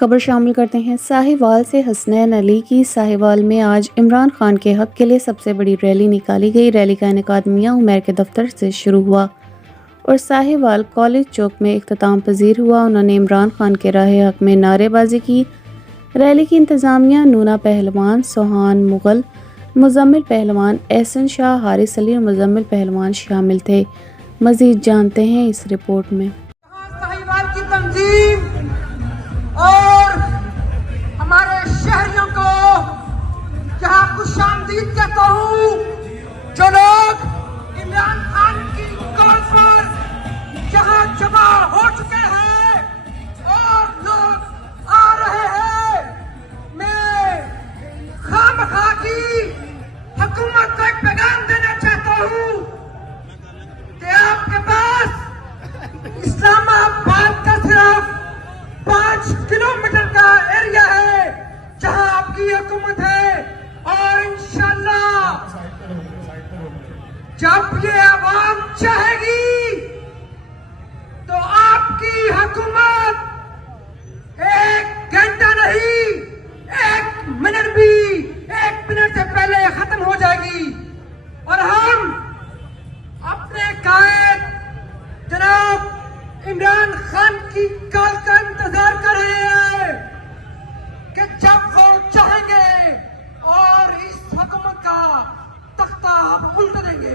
खबर शामिल करते हैं साहिवाल से। हसनैन अली की साहिवाल में आज इमरान खान के हक के लिए सबसे बड़ी रैली निकाली गई। रैली का इनेकाद मियां उमैर के दफ्तर से शुरू हुआ और साहिवाल कॉलेज चौक में इख्तिताम पजीर हुआ। उन्होंने इमरान खान के राह हक में नारेबाजी की। रैली की इंतजामिया नूना पहलवान, सोहान मुगल, मुजम्मिल पहलवान, एहसन शाह, हारिस अली और मुजम्मिल पहलवान शामिल थे। मजीद जानते हैं इस रिपोर्ट में। साहिवाल की तंजीम और हमारे शहरियों को यहाँ खुशामदीद कहता हूँ। जो लोग इमरान खान की कॉल पर यहाँ जमा हो चुके हैं और लोग आ रहे हैं, मैं खामखा की हुकूमत को एक पैगाम देना चाहता हूँ कि आपके पास इस्लामाबाद का सिर्फ 5 किलोमीटर का एरिया है जहां आपकी हुकूमत है और इंशाल्लाह जब ये आवाम चाहेगी तो आपकी हुकूमत 1 घंटा नहीं, 1 मिनट भी, 1 मिनट से पहले खत्म हो जाएगी। और हम अपने कायद जनाब इमरान खान की कॉल का इंतजार कर रहे हैं कि जब वो चाहेंगे और इस हुकूमत का तख्ता हम उल्ट देंगे।